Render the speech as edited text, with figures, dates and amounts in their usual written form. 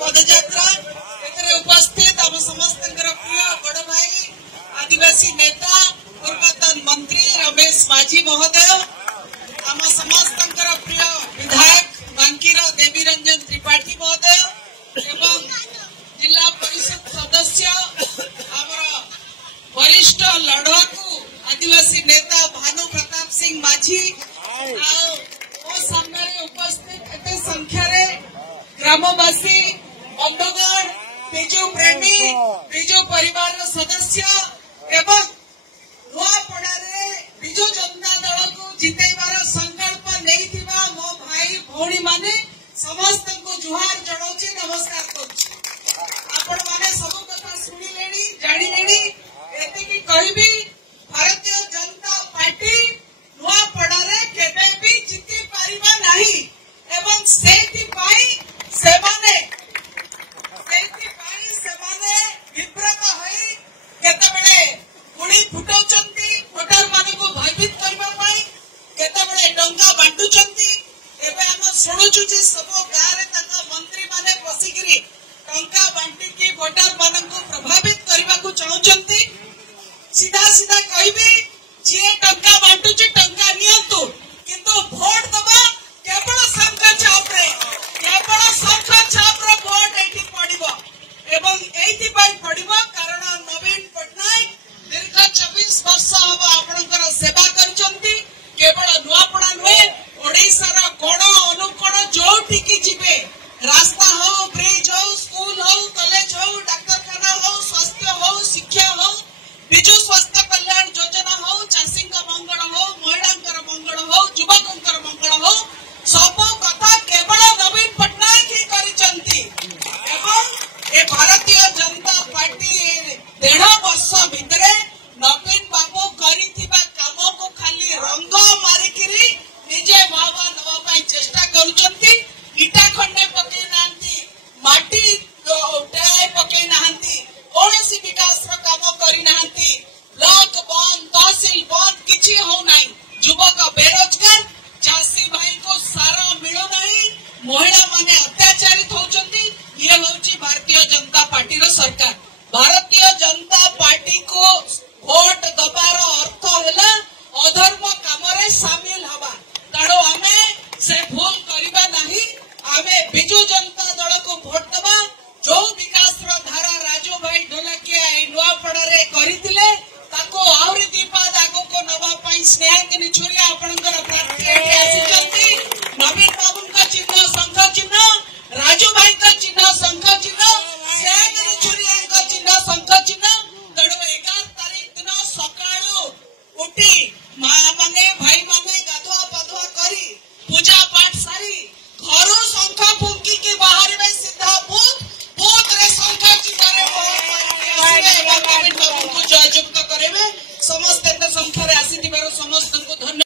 पदयात्रा उपस्थित आम समस्त प्रिय बड़ भाई आदिवासी नेता पूर्वतन मंत्री रमेश माझी महोदय आम समस्त प्रिय विधायक बांकीर देवी रंजन त्रिपाठी महोदय एवं जिला परिषद सदस्य वरिष्ठ लड़ाकू आदिवासी नेता भानु प्रताप सिंह माझी सामने उपस्थित एते संख्यारे ग्रामवासी बंधुगण बिजु प्रेमी बिजु परिवार सदस्य एवं नुआपड़ारे बिजु जनता दल को जितेबार संकल्प नहीं मो भाई भौणी माने समस्त को जुहार जनाऊँ नमस्कार आपण माने सब कथा शुणिले जानिले एतिकी कहबी भारतीय जनता पार्टी नुआपड़ारे केबे भी जिति पारिबा नाही एवं सेमाने विभ्रत होई केतेबेले गुड़ी फुटाउचंती भोटर माने को भयभीत करबा पई केतेबेले डंगा बांटुचंती एबे हम सुनुचु जे सब गाँ रे तका मंत्री माने बसिकरी टंका बांटी की भोटर माने को प्रभावित करबा को चाहुचंती सीधा सीधा कहबी जे टंका बांटुची टंका नियंतु